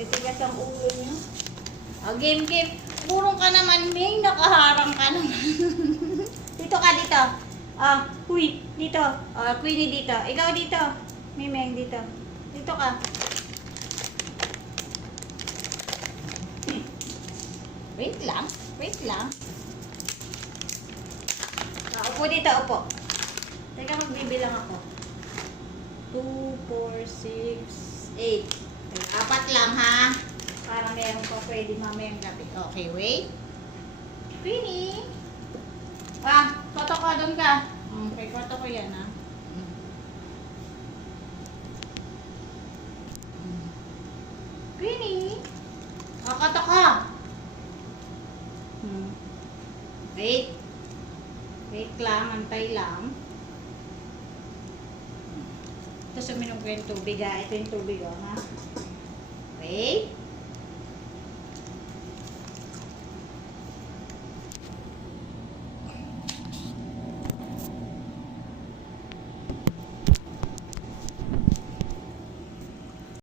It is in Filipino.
Titigas ang ulo niyo. O, game, game. Purong ka naman, Ming. Nakaharang ka naman. Dito ka, dito. Huy, dito. Queenie dito. Ikaw dito. Mimeng dito. Dito ka. Wait lang. Wait lang. Upo dito, upo. Teka, magbibilang ako. 2, 4, 6, 8. Apat lang, ha? Parang meron pa pwede mamayang gabi. Okay, wait. Queenie. Koto ka, doon ka. Okay, koto ko yan, ha? Queenie. Koto ka. Wait. Wait lang, antay lang. Tapos uminom ko yung tubig, ha? Ito yung tubig, ha? Wait.